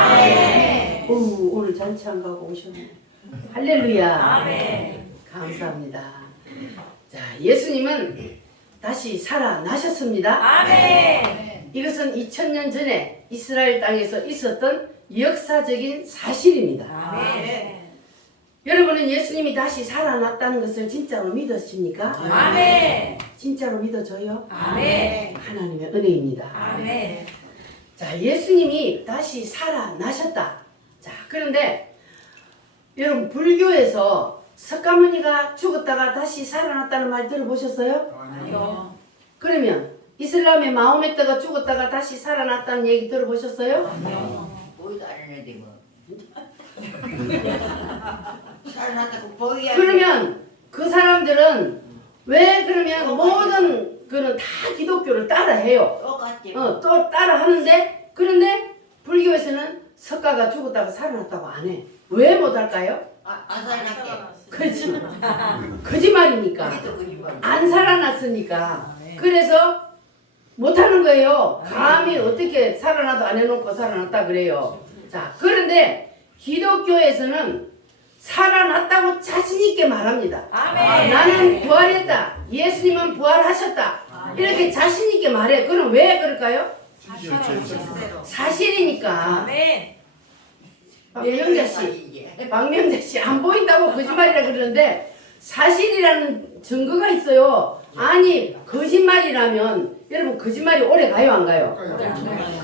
아멘. 오늘 잔치 안 가고 오셨네. 할렐루야. 아멘. 감사합니다. 자, 예수님은 다시 살아나셨습니다. 아멘. 이것은 2000년 전에 이스라엘 땅에서 있었던 역사적인 사실입니다. 아멘. 여러분은 예수님이 다시 살아났다는 것을 진짜로 믿으십니까? 아멘. 진짜로 믿어져요? 아멘. 하나님의 은혜입니다. 아멘. 자, 예수님이 다시 살아나셨다. 자, 그런데 여러분 불교에서 석가모니가 죽었다가 다시 살아났다는 말 들어보셨어요? 아니요. 그러면 이슬람의 마호메트가 죽었다가 다시 살아났다는 얘기 들어보셨어요? 아니요. 보이도 안 했는데 뭐. 살아났다고 보이야. 그러면 그 사람들은 왜 그러면 모든 그는 다 기독교를 따라해요. 똑같지. 또 따라하는데 그런데 불교에서는 석가가 죽었다가 살아났다고 안 해. 왜 못할까요? 안 살아났게. 거짓말이니까. 그게 또 거짓말. 안 살아났으니까. 그래서 못하는 거예요. 감히 어떻게 살아나도 안 해놓고 살아났다 그래요. 자, 그런데 기독교에서는 살아났다고 자신있게 말합니다. 아멘. 나는 부활했다. 예수님은 부활하셨다. 이렇게 자신있게 말해. 그럼 왜 그럴까요? 사실이니까. 아멘. 박명자 씨 안 보인다고 거짓말이라 그러는데 사실이라는 증거가 있어요. 아니 거짓말이라면 여러분 거짓말이 오래 가요 안 가요?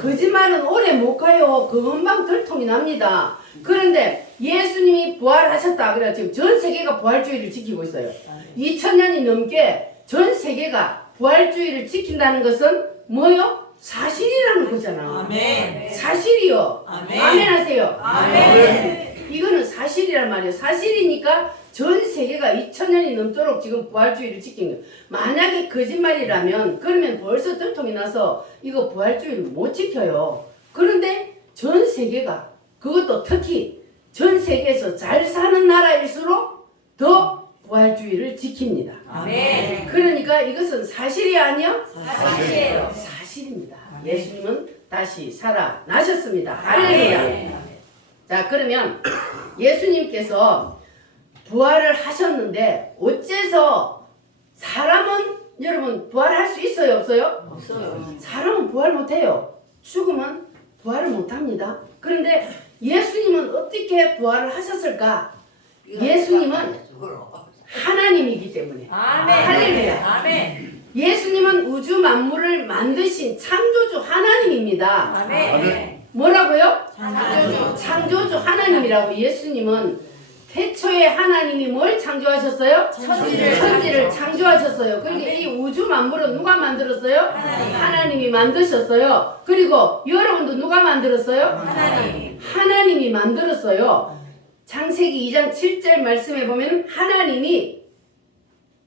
거짓말은 오래 못 가요. 금방 들통이 납니다. 그런데 예수님이 부활하셨다. 그래 지금 전 세계가 부활주의를 지키고 있어요. 2000년이 넘게 전 세계가 부활주의를 지킨다는 것은 뭐요? 사실이라는 거잖아. 아멘. 사실이요. 아멘. 아멘 하세요. 아멘. 이거는 사실이란 말이에요. 사실이니까 전 세계가 2000년이 넘도록 지금 부활주의를 지킨 거예요. 만약에 거짓말이라면 그러면 벌써 들통이 나서 이거 부활주의를 못 지켜요. 그런데 전 세계가 그것도 특히 전 세계에서 잘 사는 나라일수록 더 부활주의를 지킵니다. 아멘. 그러니까 이것은 사실이 아니요? 사실이에요. 사실입니다. 예수님은 다시 살아나셨습니다. 할렐루야. 자, 그러면 예수님께서 부활을 하셨는데 어째서 사람은 여러분 부활할 수 있어요, 없어요? 없어요. 사람은 부활 못해요. 죽으면 부활을 못합니다. 그런데 예수님은 어떻게 부활을 하셨을까? 예수님은 하나님이기 때문에. 아멘. 할렐루야. 아멘. 예수님은 우주 만물을 만드신 창조주 하나님입니다. 아멘. 뭐라고요? 창조주. 창조주 하나님이라고. 예수님은 태초에 하나님이 뭘 창조하셨어요? 천지를 창조하셨어요. 그러니까 이 우주 만물은 누가 만들었어요? 하나님이 만드셨어요. 그리고 여러분도 누가 만들었어요? 하나님. 하나님이 만들었어요. 창세기 2장 7절 말씀에 보면 하나님이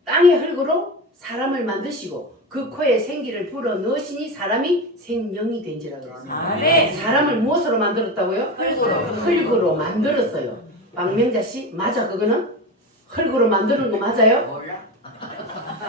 땅의 흙으로 사람을 만드시고 그 코에 생기를 불어 넣으시니 사람이 생명이 된지라 그랬습니다. 아멘. 사람을 무엇으로 만들었다고요? 흙으로 만들었어요. 박명자 씨, 맞아 그거는? 흙으로 만드는 거 맞아요? 몰라.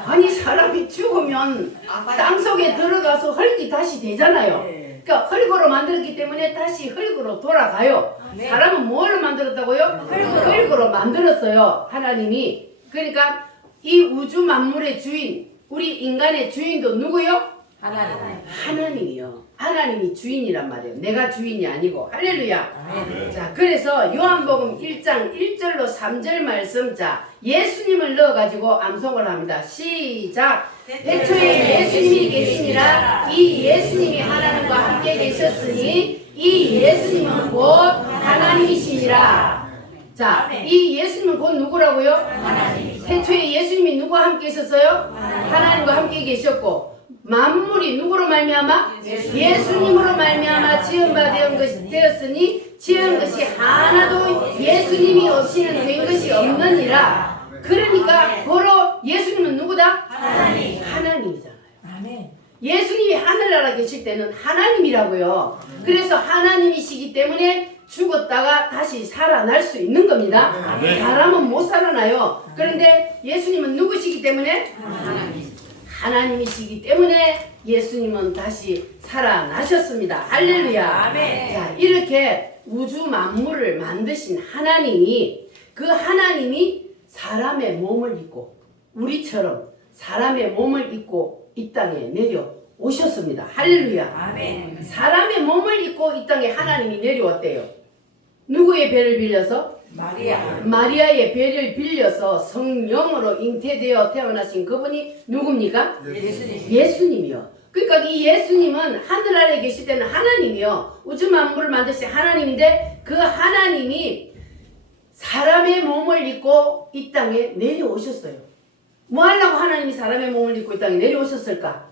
아니 사람이 죽으면 땅속에 들어가서 흙이 다시 되잖아요. 그러니까 흙으로 만들었기 때문에 다시 흙으로 돌아가요. 사람은 뭘로 만들었다고요? 흙으로 만들었어요. 하나님이. 그러니까 이 우주 만물의 주인, 우리 인간의 주인도 누구요? 하나님이요. 하나님이 주인이란 말이에요. 내가 주인이 아니고. 할렐루야. 자, 그래서 요한복음 1장 1절로 3절 말씀. 자, 예수님을 넣어가지고 암송을 합니다. 시작. 태초에 예수님이 계시니라. 이 예수님이 하나님과 함께 계셨으니 이 예수님은 곧 하나님이시니라. 자, 이 예수님은 곧 누구라고요? 하나님. 태초에 예수님이 누구와 함께 있었어요? 하나님과 함께 계셨고 만물이 누구로 말미암아? 예수님으로 말미암아 지은 바 되었으니 지은 것이 하나도 예수님이 없이는 된 것이 없느니라. 그러니까 고로 예수님은 누구다? 하나님이잖아요. 아멘. 예수님이 하늘나라 계실 때는 하나님이라고요. 그래서 하나님이시기 때문에 죽었다가 다시 살아날 수 있는 겁니다. 사람은 못 살아나요. 그런데 예수님은 누구시기 때문에? 하나님이시기 때문에 예수님은 다시 살아나셨습니다. 할렐루야. 아멘. 자, 이렇게 우주 만물을 만드신 하나님이 그 하나님이 사람의 몸을 입고 우리처럼 사람의 몸을 입고 이 땅에 내려오셨습니다. 할렐루야. 아멘. 사람의 몸을 입고 이 땅에 하나님이 내려왔대요. 누구의 배를 빌려서? 마리아. 마리아의 배를 빌려서 성령으로 잉태되어 태어나신 그분이 누굽니까? 예수님. 예수님이요. 그러니까 이 예수님은 하늘 아래 계실 때는 하나님이요. 우주 만물을 만드신 하나님인데 그 하나님이 사람의 몸을 입고 이 땅에 내려오셨어요. 뭐 하려고 하나님이 사람의 몸을 입고 이 땅에 내려오셨을까?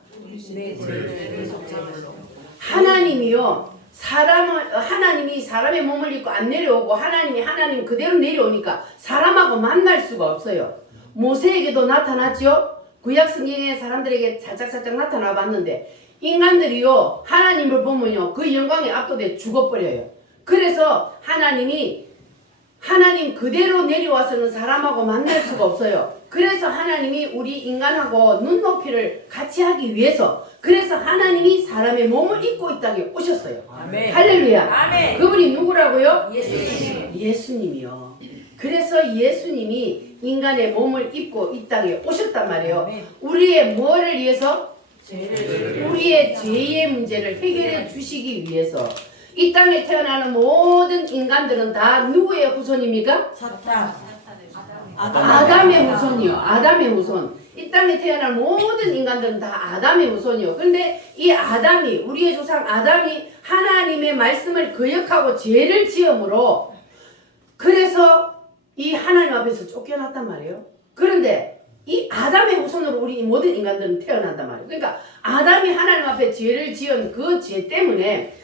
하나님이요. 하나님이 사람의 몸을 입고 안 내려오고 하나님 그대로 내려오니까 사람하고 만날 수가 없어요. 모세에게도 나타났죠. 구약 성경에 사람들에게 살짝 나타나 봤는데 인간들이요 하나님을 보면요 그 영광에 압도돼 죽어버려요. 그래서 하나님 그대로 내려와서는 사람하고 만날 수가 없어요. 그래서 하나님이 우리 인간하고 눈높이를 같이 하기 위해서 그래서 하나님이 사람의 몸을 입고 이 땅에 오셨어요. 아멘. 할렐루야. 아멘. 그분이 누구라고요? 예수님. 예수님이요. 그래서 예수님이 인간의 몸을 입고 이 땅에 오셨단 말이에요. 아멘. 우리의 뭐를 위해서? 죄를 우리의 죄의 문제를 해결해 주시기 위해서 이 땅에 태어나는 모든 인간들은 다 누구의 후손입니까? 사탄. 아담의 후손이요. 아담의 후손. 이 땅에 태어난 모든 인간들은 다 아담의 후손이요. 그런데 이 아담이 우리의 조상 아담이 하나님의 말씀을 거역하고 죄를 지음으로 그래서 이 하나님 앞에서 쫓겨났단 말이에요. 그런데 이 아담의 후손으로 우리 모든 인간들은 태어난단 말이에요. 그러니까 아담이 하나님 앞에 죄를 지은 그 죄 때문에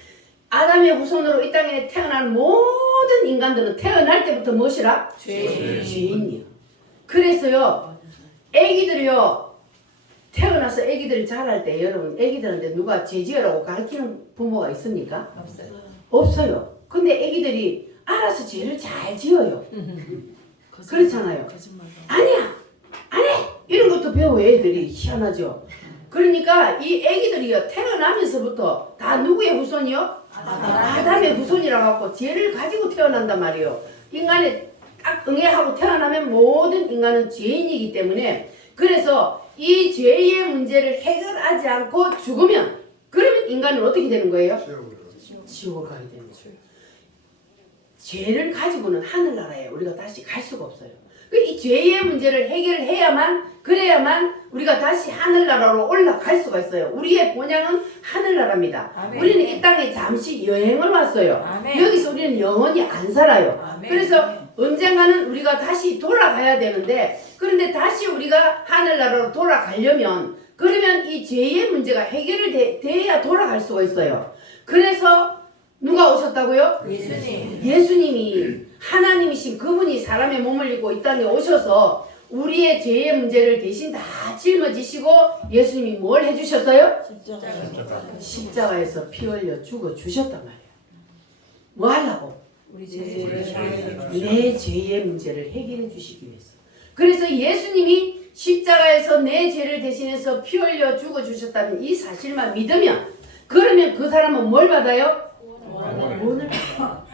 아담의 후손으로 이 땅에 태어난 모든 인간들은 태어날 때부터 무엇이라? 죄인이요. 그래서요, 애기들이요, 태어나서 애기들이 자랄 때 여러분, 애기들한테 누가 죄 지으라고 가르치는 부모가 있습니까? 없어요. 없어요. 근데 애기들이 알아서 죄를 잘 지어요. 그렇잖아요. 아니야, 안 해! 이런 것도 배워요, 애들이. 희한하죠. 그러니까 이 애기들이요, 태어나면서부터 다 누구의 후손이요? 아담의 후손이라고 하고 죄를 가지고 태어난단 말이에요. 인간에 딱 응애하고 태어나면 모든 인간은 죄인이기 때문에 그래서 이 죄의 문제를 해결하지 않고 죽으면 그러면 인간은 어떻게 되는 거예요? 지옥을 가게 되는 거예요. 죄를 가지고는 하늘나라에 우리가 다시 갈 수가 없어요. 이 죄의 문제를 그래야만 우리가 다시 하늘나라로 올라갈 수가 있어요. 우리의 본향은 하늘나라입니다. 아멘. 우리는 이 땅에 잠시 여행을 왔어요. 아멘. 여기서 우리는 영원히 안 살아요. 아멘. 그래서 언젠가는 우리가 다시 돌아가야 되는데 그런데 다시 우리가 하늘나라로 돌아가려면 그러면 이 죄의 문제가 해결이 돼야 돌아갈 수가 있어요. 그래서 누가 오셨다고요? 예수님. 예수님이 하나님이신 그분이 사람의 몸을 입고 이 땅에 오셔서 우리의 죄의 문제를 대신 다 짊어지시고 예수님이 뭘 해주셨어요? 십자가에서 피 흘려 죽어 주셨단 말이에요. 뭐 하려고? 우리 죄를 내 죄의 문제를 해결해 주시기 위해서. 그래서 예수님이 십자가에서 내 죄를 대신해서 피 흘려 죽어 주셨다는 이 사실만 믿으면 그러면 그 사람은 뭘 받아요? 구원을 받아요.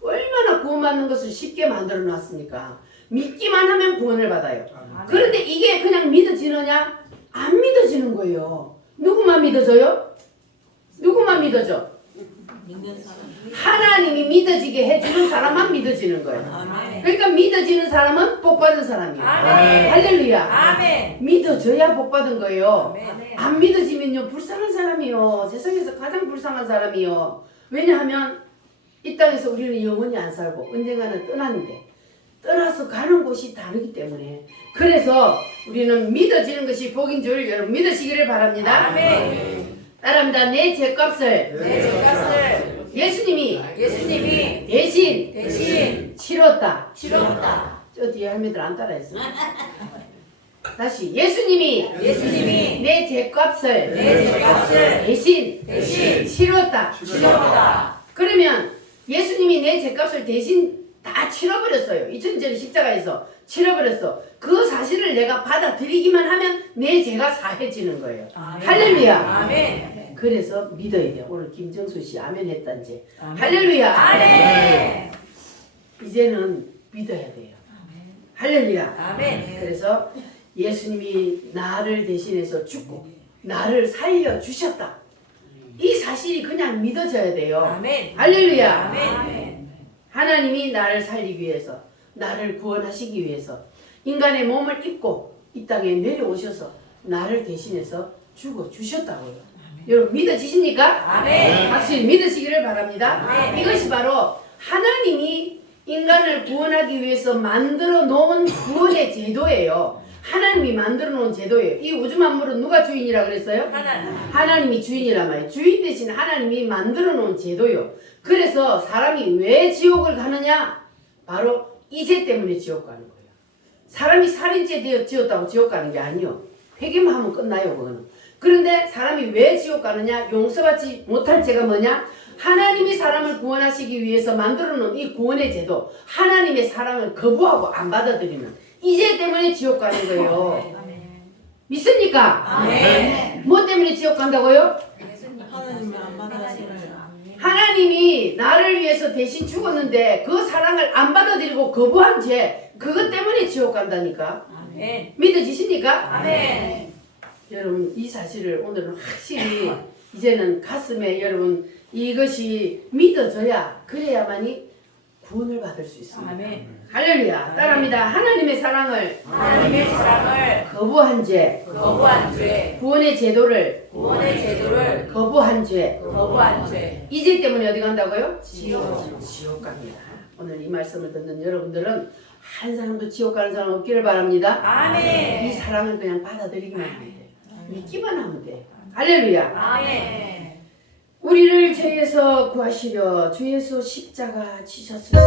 얼마나 구원받는 것을 쉽게 만들어 놨습니까? 믿기만 하면 구원을 받아요. 그런데 이게 그냥 믿어지느냐? 안 믿어지는 거예요. 누구만 믿어져요? 누구만 믿어져? 하나님이 믿어지게 해주는 사람만 믿어지는 거예요. 그러니까 믿어지는 사람은 복받은 사람이에요. 아멘. 할렐루야. 아멘. 믿어져야 복받은 거예요. 아멘. 안 믿어지면요 불쌍한 사람이요. 세상에서 가장 불쌍한 사람이요. 왜냐하면 이 땅에서 우리는 영원히 안 살고 언젠가는 떠나는데 떠나서 가는 곳이 다르기 때문에 그래서 우리는 믿어지는 것이 복인 줄 여러분 믿으시기를 바랍니다. 아멘. 따라합니다. 내 죄값을 내 죄값을 예수님이 대신 치렀다. 저 뒤에 할머니들 안 따라했어. 다시 예수님이 내 죄값을 대신 치렀다. 그러면 예수님이 내 죄값을 대신 다 치러버렸어요. 2000년 십자가에서 치러버렸어. 그 사실을 내가 받아들이기만 하면 내 죄가 사해지는 거예요. 할렐루야. 아멘. 그래서 믿어야 돼요. 오늘 김정수 씨 아멘 했단지. 할렐루야. 아멘. 이제는 믿어야 돼요. 할렐루야. 아멘. 그래서 예수님이 나를 대신해서 죽고 나를 살려 주셨다. 이 사실이 그냥 믿어져야 돼요. 아멘. 할렐루야. 아멘. 하나님이 나를 살리기 위해서, 나를 구원하시기 위해서 인간의 몸을 입고 이 땅에 내려오셔서 나를 대신해서 죽어 주셨다고요. 여러분 믿어지십니까? 아멘. 확실히 믿으시기를 바랍니다. 아멘. 이것이 바로 하나님이 인간을 구원하기 위해서 만들어 놓은 구원의 제도예요. 하나님이 만들어 놓은 제도예요. 이 우주 만물은 누가 주인이라 그랬어요? 하나님이 주인이란 말이에요. 주인 대신 하나님이 만들어 놓은 제도요. 그래서 사람이 왜 지옥을 가느냐? 바로 이 죄 때문에 지옥 가는 거예요. 사람이 살인죄 지었다고 지옥 가는 게 아니요. 회개만 하면 끝나요, 그거는. 그런데 사람이 왜 지옥 가느냐? 용서받지 못할 죄가 뭐냐? 하나님이 사람을 구원하시기 위해서 만들어 놓은 이 구원의 제도, 하나님의 사랑을 거부하고 안 받아들이는 이 죄 때문에 지옥 가는 거예요. 믿습니까? 아멘. 뭐 때문에 지옥 간다고요? 하나님이 나를 위해서 대신 죽었는데 그 사랑을 안 받아들이고 거부한 죄, 그것 때문에 지옥 간다니까. 아멘. 믿어지십니까? 아멘. 여러분 이 사실을 오늘은 확실히 이제는 가슴에 여러분 이것이 믿어져야 그래야만이 구원을 받을 수 있습니다. 아멘. 할렐루야. 따라합니다. 하나님의 사랑을 하나님의 사랑을 거부한 죄, 거부한 죄, 구원의 제도를 구원의 제도를 거부한 죄, 거부한 죄, 이 죄 때문에 어디 간다고요? 지옥. 지옥 갑니다. 오늘 이 말씀을 듣는 여러분들은 한 사람도 지옥 가는 사람 없기를 바랍니다. 이 아멘. 사랑을 그냥 받아들이기만 하면 돼요. 믿기만 하면 돼요. 할렐루야. 아멘. 우리를 죄에서 구하시려 주 예수 십자가 지셨습니다.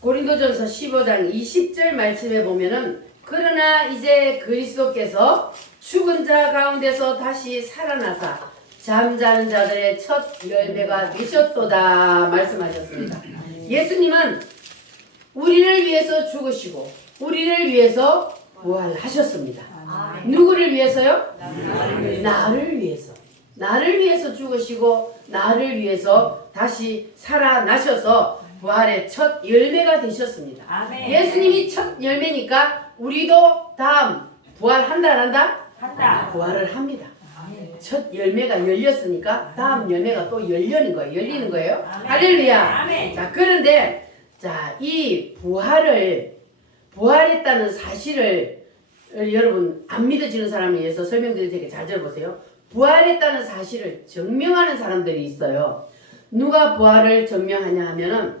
고린도전서 15장 20절 말씀에 보면은 그러나 이제 그리스도께서 죽은 자 가운데서 다시 살아나사 잠자는 자들의 첫 열매가 되셨도다 말씀하셨습니다. 예수님은 우리를 위해서 죽으시고 우리를 위해서 부활하셨습니다. 누구를 위해서요? 나를 위해서. 나를 위해서 죽으시고 나를 위해서 다시 살아나셔서 부활의 첫 열매가 되셨습니다. 아멘. 예수님이 첫 열매니까 우리도 다음 부활한다 안 한다? 한다. 부활을 합니다. 첫 열매가 열렸으니까 다음 열매가 또 열리는 거예요. 아멘. 할렐루야. 아멘. 자, 그런데 이 부활했다는 사실을 여러분 안 믿어지는 사람에 의해서 설명드릴 테니까 잘 들어보세요. 부활했다는 사실을 증명하는 사람들이 있어요. 누가 부활을 증명하냐 하면은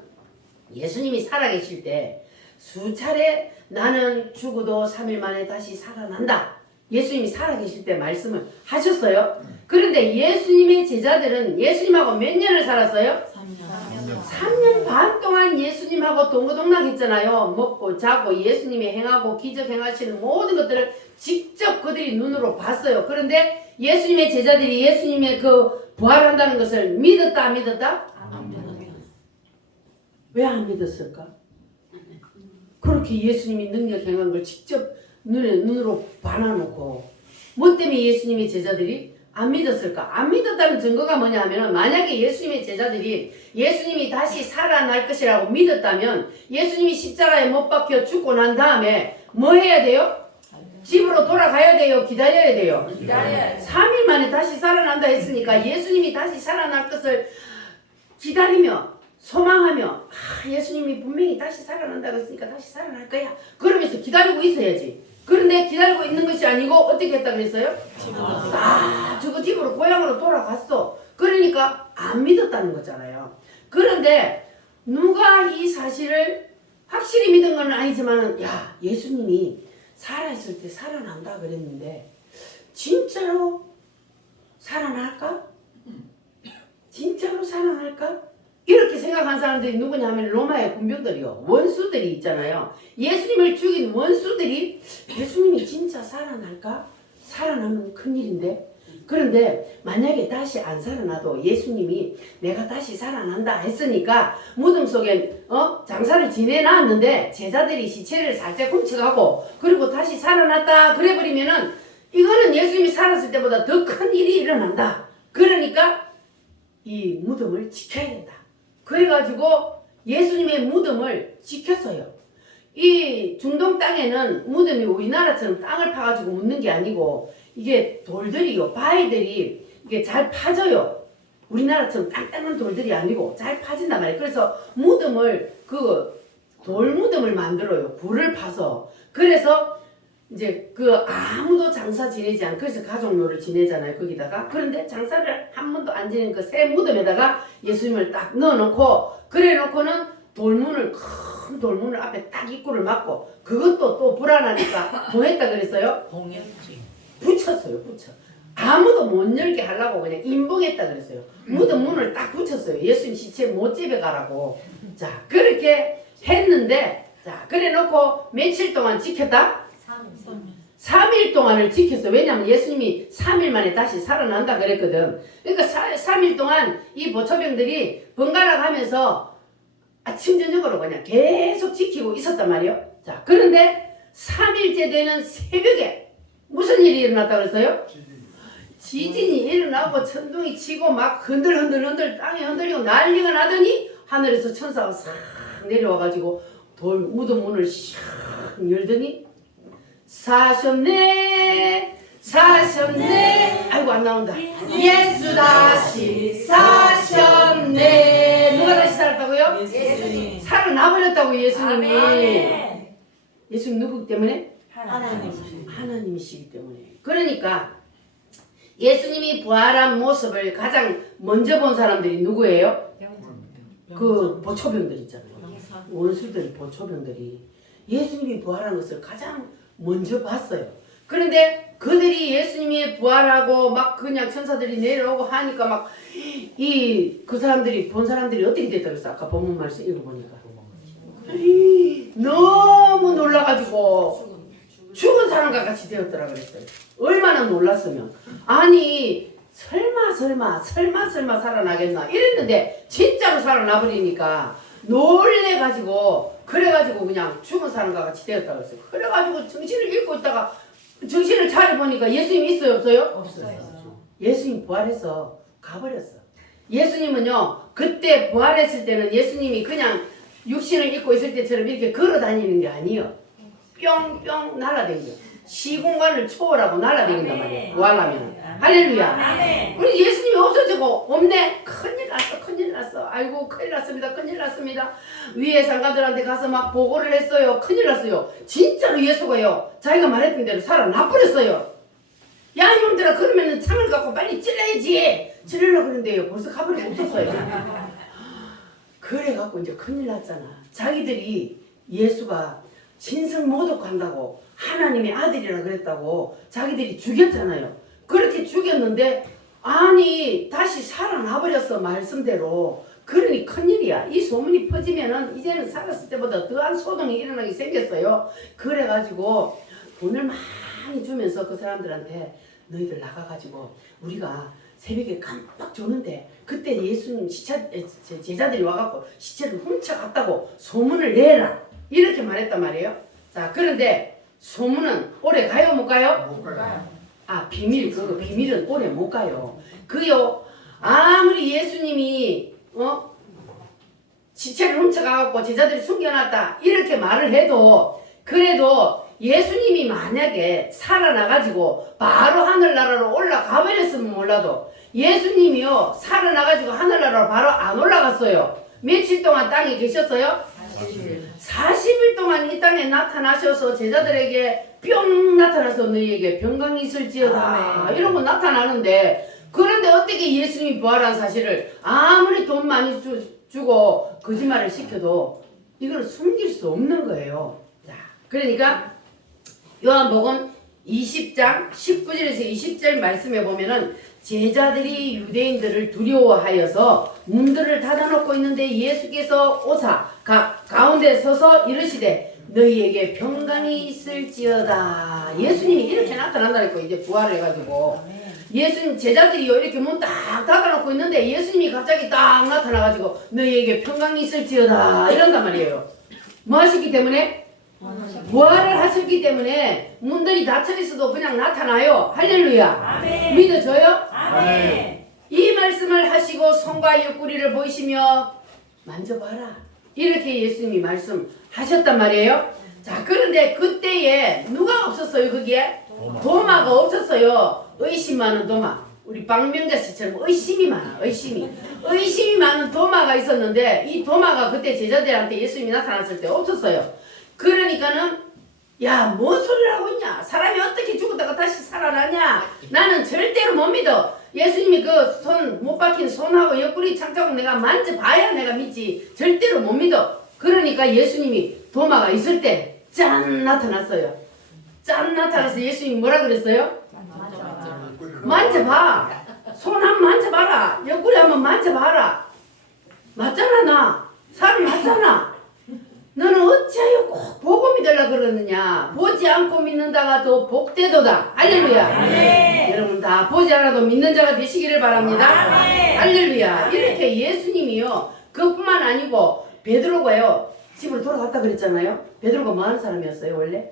예수님이 살아계실 때 수차례 나는 죽어도 3일 만에 다시 살아난다. 예수님이 살아계실 때 말씀을 하셨어요. 그런데 예수님의 제자들은 예수님하고 몇 년을 살았어요? 3년 반 동안 예수님하고 동거동락 했잖아요. 먹고 자고 예수님이 행하고 기적 행하시는 모든 것들을 직접 그들이 눈으로 봤어요. 그런데 예수님의 제자들이 예수님의 그 부활한다는 것을 믿었다 안 믿었다? 왜 안 믿었을까? 그렇게 예수님이 능력 행한 걸 직접 눈으로 봐놔놓고 뭐 때문에 예수님의 제자들이 안 믿었을까? 안 믿었다는 증거가 뭐냐 하면 만약에 예수님의 제자들이 예수님이 다시 살아날 것이라고 믿었다면 예수님이 십자가에 못 박혀 죽고 난 다음에 뭐 해야 돼요? 집으로 돌아가야 돼요? 기다려야 돼요? 기다려야 3일 만에 다시 살아난다 했으니까 예수님이 다시 살아날 것을 기다리며 소망하며 예수님이 분명히 다시 살아난다고 했으니까 다시 살아날 거야. 그러면서 기다리고 있어야지. 그런데 기다리고 있는 것이 아니고 어떻게 했다 그랬어요? 저거 집으로 고향으로 돌아갔어. 그러니까 안 믿었다는 거잖아요. 그런데 누가 이 사실을 확실히 믿은 건 아니지만은 야 예수님이 살아있을 때 살아난다 그랬는데 진짜로 살아날까? 진짜로 살아날까? 이렇게 생각한 사람들이 누구냐 하면 로마의 군병들이요. 원수들이 있잖아요. 예수님을 죽인 원수들이 예수님이 진짜 살아날까? 살아나면 큰일인데. 그런데 만약에 다시 안 살아나도 예수님이 내가 다시 살아난다 했으니까 무덤 속에 장사를 지내놨는데 제자들이 시체를 살짝 훔쳐가고 그리고 다시 살아났다 그래버리면은 이거는 예수님이 살았을 때보다 더 큰 일이 일어난다. 그러니까 이 무덤을 지켜야 된다. 그래가지고 예수님의 무덤을 지켰어요. 이 중동 땅에는 무덤이 우리나라처럼 땅을 파가지고 묻는 게 아니고 이게 돌들이요, 바위들이 이게 잘 파져요. 우리나라처럼 땅땅한 돌들이 아니고 잘 파진단 말이에요. 그래서 무덤을 돌무덤을 만들어요. 불을 파서. 그래서 이제 아무도 장사 지내지 않고 그래서 가족묘를 지내잖아요. 거기다가. 그런데 장사를 한 번도 안 지낸 그 새 무덤에다가 예수님을 딱 넣어놓고 그래 놓고는 큰 돌문을 앞에 딱 입구를 막고 그것도 또 불안하니까 뭐 했다 그랬어요? 붙였어요. 아무도 못 열게 하려고 그냥 임봉했다 그랬어요. 무덤 문을 딱 붙였어요. 예수님 시체 못 집에 가라고. 자 그렇게 했는데 자 그래 놓고 며칠 동안 지켰다? 3일 동안을 지켰어. 왜냐하면 예수님이 3일 만에 다시 살아난다 그랬거든. 그러니까 3일 동안 이 보초병들이 번갈아 가면서 아침 저녁으로 그냥 계속 지키고 있었단 말이에요. 자, 그런데 3일째 되는 새벽에 무슨 일이 일어났다 그랬어요? 지진이 일어나고 천둥이 치고 막 흔들 땅이 흔들리고 난리가 나더니 하늘에서 천사가 싹 내려와가지고 무덤 문을 샥 열더니 사셨네 아이고 안 나온다. 예수 다시 사셨네. 누가 다시 살았다고요? 예수님. 살아나버렸다고 예수님이. 아멘. 예수님 누구 때문에? 하나님. 하나님이시기 때문에. 그러니까 예수님이 부활한 모습을 가장 먼저 본 사람들이 누구예요? 그 보초병들 있잖아요. 원수들 보초병들이 예수님이 부활한 것을 가장 먼저 봤어요. 그런데 그들이 예수님이 부활하고 막 그냥 천사들이 내려오고 하니까 막 그 사람들이 본 사람들이 어떻게 됐다 그랬어? 아까 본문 말씀 읽어보니까 너무 놀라가지고 죽은 사람과 같이 되었더라 그랬어요. 얼마나 놀랐으면. 아니 설마 살아나겠나 이랬는데 진짜로 살아나버리니까 놀래가지고 그래가지고 그냥 죽은 사람과 같이 되었다고 했어요. 그래가지고 정신을 잃고 있다가 정신을 차려보니까 예수님 있어요 없어요? 없어요. 예수님 부활해서 가버렸어. 예수님은요 그때 부활했을 때는 예수님이 그냥 육신을 입고 있을 때처럼 이렇게 걸어 다니는 게 아니에요. 뿅뿅 날아다니는 거예요. 시공간을 초월하고 날아다닌단 말이에요. 부활하면. 할렐루야. 아멘. 우리 예수님이 없어지고 없네. 큰일 났어. 아이고 큰일 났습니다. 위에 상가들한테 가서 막 보고를 했어요. 큰일 났어요. 진짜로 예수가요 자기가 말했던 대로 살아나 버렸어요. 야 이놈들아 그러면은 창을 갖고 빨리 찔러야지. 찔르려고 그랬는데요 벌써 가버리고 없었어요. 그래갖고 이제 큰일 났잖아. 자기들이 예수가 신성 모독한다고 하나님의 아들이라 그랬다고 자기들이 죽였잖아요. 그렇게 죽였는데 아니 다시 살아나 버렸어 말씀대로. 그러니 큰일이야. 이 소문이 퍼지면은 이제는 살았을 때보다 더한 소동이 일어나게 생겼어요. 그래가지고 돈을 많이 주면서 그 사람들한테 너희들 나가가지고 우리가 새벽에 깜빡 조는데 그때 예수님 제자들이 와갖고 시체를 훔쳐갔다고 소문을 내라 이렇게 말했단 말이에요. 자 그런데 소문은 오래 가요 못 가요? 못 가요. 아 비밀은 오래 못 가요. 그요 아무리 예수님이 시체를 훔쳐가갖고 제자들이 숨겨놨다 이렇게 말을 해도 그래도 예수님이 만약에 살아나가지고 바로 하늘나라로 올라가 버렸으면 몰라도 예수님이요 살아나가지고 하늘나라로 바로 안 올라갔어요. 며칠 동안 땅에 계셨어요? 40일 동안 이 땅에 나타나셔서 제자들에게 뿅 나타나서 너희에게 평강이 있을지어다 이런 거 나타나는데 그런데 어떻게 예수님이 부활한 사실을 아무리 돈 많이 주고 거짓말을 시켜도 이걸 숨길 수 없는 거예요. 자, 그러니까 요한복음 20장 19절에서 20절 말씀에 보면은 제자들이 유대인들을 두려워하여서 문들을 닫아놓고 있는데 예수께서 오사 가운데 서서 이르시되 너희에게 평강이 있을지어다. 예수님이 이렇게 나타난다니까 이제 부활해가지고 예수님 제자들이 이렇게 문 딱 닫아놓고 있는데 예수님이 갑자기 딱 나타나가지고 너희에게 평강이 있을지어다 이런단 말이에요. 뭐 하시기 때문에? 부활을 하셨기 때문에 문들이 닫혀있어도 그냥 나타나요. 할렐루야. 아멘. 믿어져요? 아멘. 이 말씀을 하시고 손과 옆구리를 보이시며 만져봐라 이렇게 예수님이 말씀하셨단 말이에요. 자 그런데 그때에 누가 없었어요? 거기에? 도마가 없었어요. 의심 많은 도마. 우리 박명자 씨처럼 의심이 많아. 의심이 많은 도마가 있었는데 이 도마가 그때 제자들한테 예수님이 나타났을 때 없었어요. 그러니까는 야 뭔 소리를 하고 있냐. 사람이 어떻게 죽었다가 다시 살아나냐. 나는 절대로 못 믿어. 예수님이 그 손 못 박힌 손하고 옆구리 창자국 내가 만져봐야 내가 믿지. 절대로 못 믿어. 그러니까 예수님이 도마가 있을 때 짠 나타났어요. 짠 나타나서 예수님이 뭐라 그랬어요? 만져봐. 손 한번 만져봐라. 옆구리 한번 만져봐라. 맞잖아 나. 사람이 맞잖아. 너는 어찌하여 꼭 보고 믿으려 그러느냐. 보지 않고 믿는다가 더 복되도다. 할렐루야. 아멘. 여러분 다 보지 않아도 믿는 자가 되시기를 바랍니다. 아멘. 할렐루야. 아멘. 이렇게 예수님이요 그뿐만 아니고 베드로가요 집으로 돌아갔다 그랬잖아요. 베드로가 뭐 하는 사람이었어요 원래?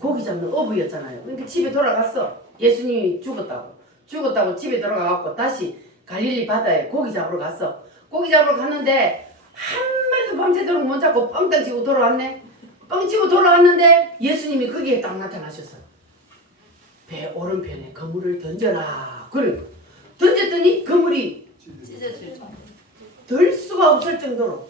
고기 잡는 어부였잖아요. 그러니까 집에 돌아갔어. 예수님이 죽었다고 집에 돌아가갖고 다시 갈릴리 바다에 고기 잡으러 갔어. 고기 잡으러 갔는데 한 마리도 밤새도록 못 잡고 뻥땅 치고 돌아왔네. 뻥 치고 돌아왔는데 예수님이 거기에 딱 나타나셨어. 배 오른편에 그물을 던져라. 그래 던졌더니 그물이 들 수가 없을 정도로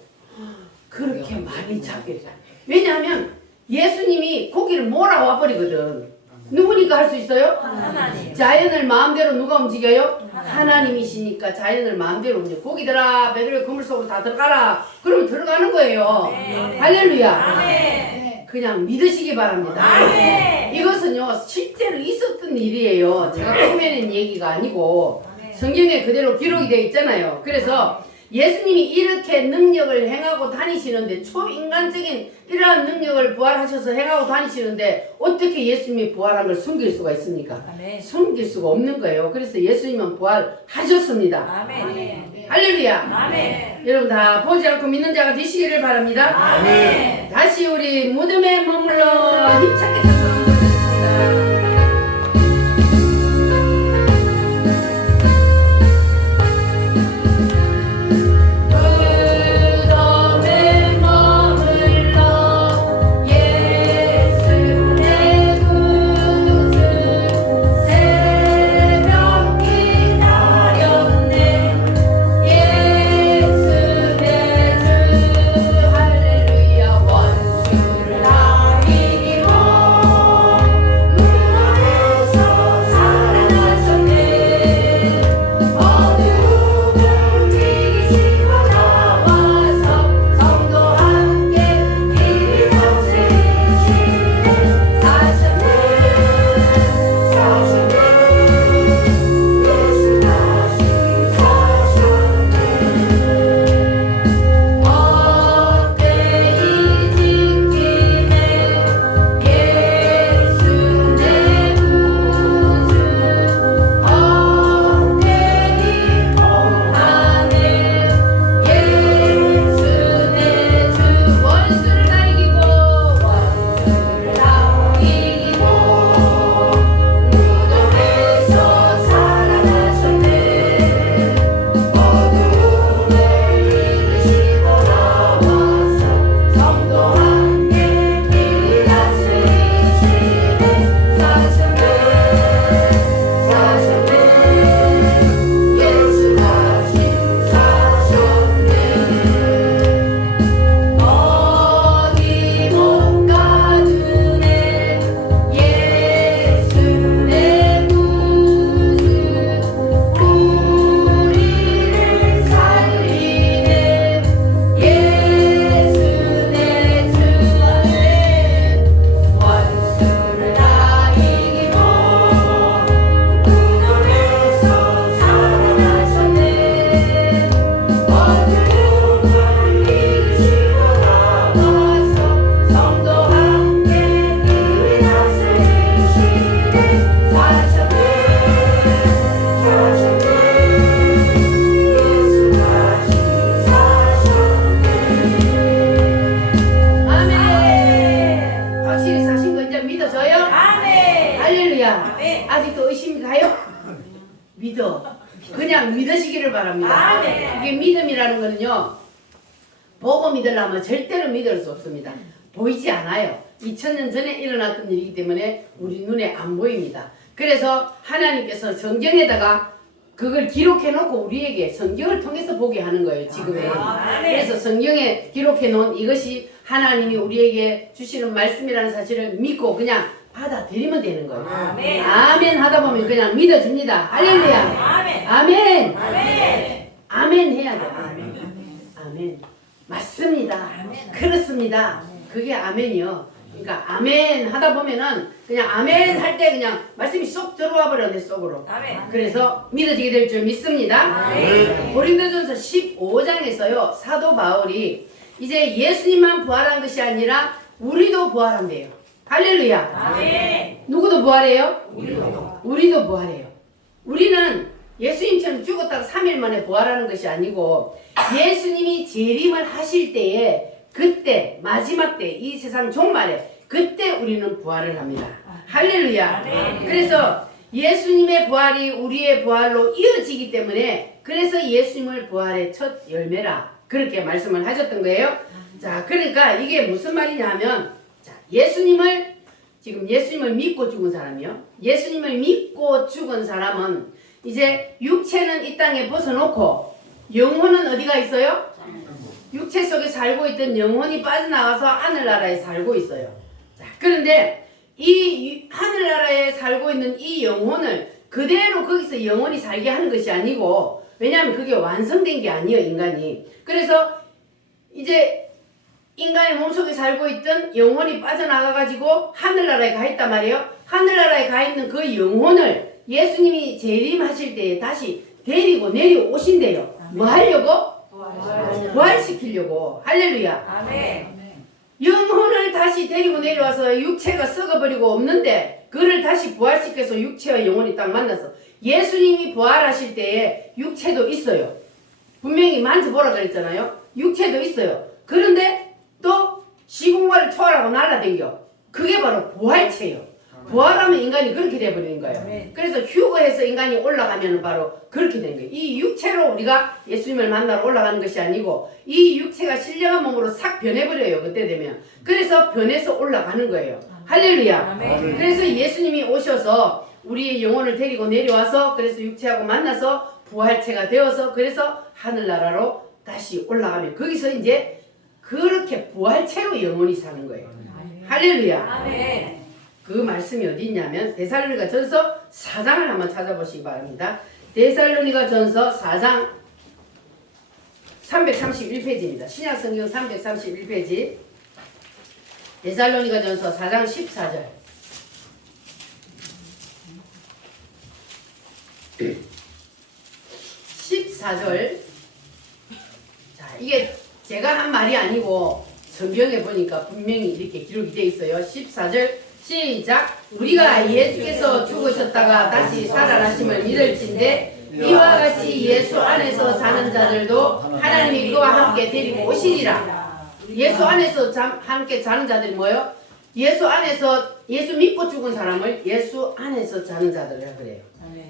그렇게 많이 잡게 돼. 왜냐하면 예수님이 고기를 몰아와 버리거든. 누구니까 할 수 있어요? 하나님. 자연을 마음대로 누가 움직여요? 하나님이시니까 자연을 마음대로 움직여. 고기들아 베드로의 그물 속으로 다 들어가라. 그러면 들어가는 거예요. 네. 할렐루야. 아멘. 그냥 믿으시기 바랍니다. 아멘. 이것은요 실제로 있었던 일이에요. 제가 꾸며낸 얘기가 아니고 성경에 그대로 기록이 되어 있잖아요. 그래서 예수님이 이렇게 능력을 행하고 다니시는데 초인간적인 이러한 능력을 부활하셔서 행하고 다니시는데 어떻게 예수님이 부활한 걸 숨길 수가 있습니까? 아멘. 숨길 수가 없는 거예요. 그래서 예수님은 부활하셨습니다. 아멘. 할렐루야. 아멘. 여러분 다 보지 않고 믿는 자가 되시기를 바랍니다. 아멘. 다시 우리 무덤에 머물러 힘차게 찬송하겠습니다. 무덤에 머물러 예수 내 구주 새벽 기다렸네 예수 내 주 할렐루야 원수를 다 이기고 무덤에서 살아나셨네 어둠을 이기시고 나와서 성도 함께 길이 다스리시네 사셨네 사셨네 예수 다시 사셨네 헛되이 지키네 예수 내 구주 헛되이 공하네 예수 내 주 원수를 다 이기고 원수를 다 이기고 무덤에서 살아나셨네 어둠을 이기시고 나와서 성도 함께 길이 다스리시네 사셨네 사셨네 예수 다시 사셨네 어디 못 가두네 예수 내 구주 우리를 살리네 예수 내 주 안에 원수를 다 이기고 무덤에서 살아나셨네 어둠을 이기시고 나와서 성도 함께 길이 다스리시네 사셨네 사셨네 예수 다시 사셨네 아멘 확실히 사신 거 이제 믿어져요? 아멘. 할렐루야 아멘. 아직도 의심이 가요? 믿어 그냥 믿으시기를 바랍니다 아멘. 이게 믿음이라는 거는요 보고 믿으려면 절대로 믿을 수 없습니다 보이지 않아요 2000년 전에 일어났던 일이기 때문에 우리 눈에 안 보입니다 그래서 하나님께서 성경에다가 그걸 기록해 놓고 우리에게 성경을 통해서 보게 하는 거예요 지금은 아멘. 그래서 성경에 기록해 놓은 이것이 하나님이 우리에게 주시는 말씀이라는 사실을 믿고 그냥 받아들이면 되는 거예요 아멘. 아멘 하다 보면 그냥 믿어집니다 할렐루야 아멘. 아멘 아멘. 아멘 해야 돼요 아멘 맞습니다 그렇습니다 그게 아멘이요 그러니까 아멘 하다 보면은 그냥 아멘 할 때 그냥 말씀이 쏙 들어와 버려 내 속으로 아멘. 그래서 믿어지게 될 줄 믿습니다 아멘. 고린도전서 15장에서요 사도 바울이 이제 예수님만 부활한 것이 아니라 우리도 부활한대요 할렐루야 아멘. 누구도 부활해요? 우리도. 우리도 부활해요 우리는 예수님처럼 죽었다가 3일 만에 부활하는 것이 아니고 예수님이 재림을 하실 때에 그때 마지막 때 이 세상 종말에 그때 우리는 부활을 합니다 할렐루야 아멘. 그래서 예수님의 부활이 우리의 부활로 이어지기 때문에 그래서 예수님을 부활의 첫 열매라 그렇게 말씀을 하셨던 거예요 자 그러니까 이게 무슨 말이냐 하면 자, 예수님을 믿고 죽은 사람이요 예수님을 믿고 죽은 사람은 이제 육체는 이 땅에 벗어놓고 영혼은 어디가 있어요? 육체 속에 살고 있던 영혼이 빠져나가서 하늘나라에 살고 있어요. 자, 그런데 이 하늘나라에 살고 있는 이 영혼을 그대로 거기서 영혼이 살게 하는 것이 아니고 왜냐하면 그게 완성된 게 아니에요 인간이. 그래서 이제 인간의 몸속에 살고 있던 영혼이 빠져나가가지고 하늘나라에 가 있단 말이에요. 하늘나라에 가 있는 그 영혼을 예수님이 재림하실 때에 다시 데리고 내려오신대요. 뭐 하려고? 부활시키려고. 할렐루야. 아멘. 영혼을 다시 데리고 내려와서 육체가 썩어버리고 없는데 그를 다시 부활시켜서 육체와 영혼이 딱 만나서 예수님이 부활하실 때에 육체도 있어요. 분명히 만져보라 그랬잖아요. 육체도 있어요. 그런데 또 시공간을 초월하고 날아다녀. 그게 바로 부활체예요. 부활하면 인간이 그렇게 돼버리는 거예요. 그래서 휴거해서 인간이 올라가면 바로 그렇게 된 거예요. 이 육체로 우리가 예수님을 만나러 올라가는 것이 아니고 이 육체가 신령한 몸으로 싹 변해버려요. 그때 되면. 그래서 변해서 올라가는 거예요. 할렐루야. 아멘. 그래서 예수님이 오셔서 우리의 영혼을 데리고 내려와서 그래서 육체하고 만나서 부활체가 되어서 그래서 하늘나라로 다시 올라가면 거기서 이제 그렇게 부활체로 영혼이 사는 거예요. 할렐루야. 아멘. 그 말씀이 어디 있냐면 데살로니가 전서 4장을 한번 찾아보시기 바랍니다. 데살로니가 전서 4장 331페이지입니다. 신약성경 331페이지. 데살로니가 전서 4장 14절. 14절. 자, 이게 제가 한 말이 아니고 성경에 보니까 분명히 이렇게 기록이 되어 있어요. 14절 시작. 우리가 예수께서 죽으셨다가 다시 살아나심을 믿을진데 이와 같이 예수 안에서 사는 자들도 하나님이 그와 함께 데리고 오시리라. 예수 안에서 함께 자는 자들이 뭐예요? 예수 안에서 예수 믿고 죽은 사람을 예수 안에서 자는 자들이라 그래요.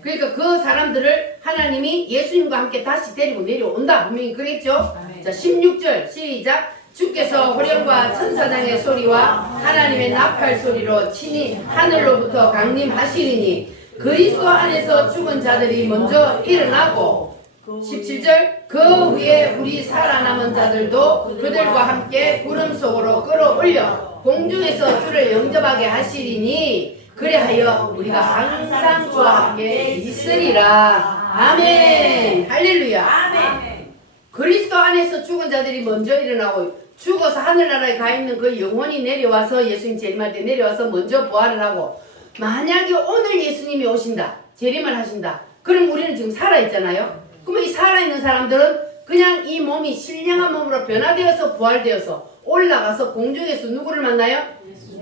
그러니까 그 사람들을 하나님이 예수님과 함께 다시 데리고 내려온다. 분명히 그랬죠? 자, 16절 시작. 주께서 호령과 천사장의 소리와 하나님의 나팔 소리로 친히 하늘로부터 강림하시리니 그리스도 안에서 죽은 자들이 먼저 일어나고 17절 그 위에 우리 살아남은 자들도 그들과 함께 구름 속으로 끌어올려 공중에서 주를 영접하게 하시리니 그래하여 우리가 항상 주와 함께 있으리라. 아멘. 할렐루야. 아멘. 그리스도 안에서 죽은 자들이 먼저 일어나고 죽어서 하늘나라에 가 있는 그 영혼이 내려와서 예수님 재림할 때 내려와서 먼저 부활을 하고 만약에 오늘 예수님이 오신다. 재림을 하신다. 그럼 우리는 지금 살아있잖아요. 그러면 이 살아있는 사람들은 그냥 이 몸이 신령한 몸으로 변화되어서 부활되어서 올라가서 공중에서 누구를 만나요?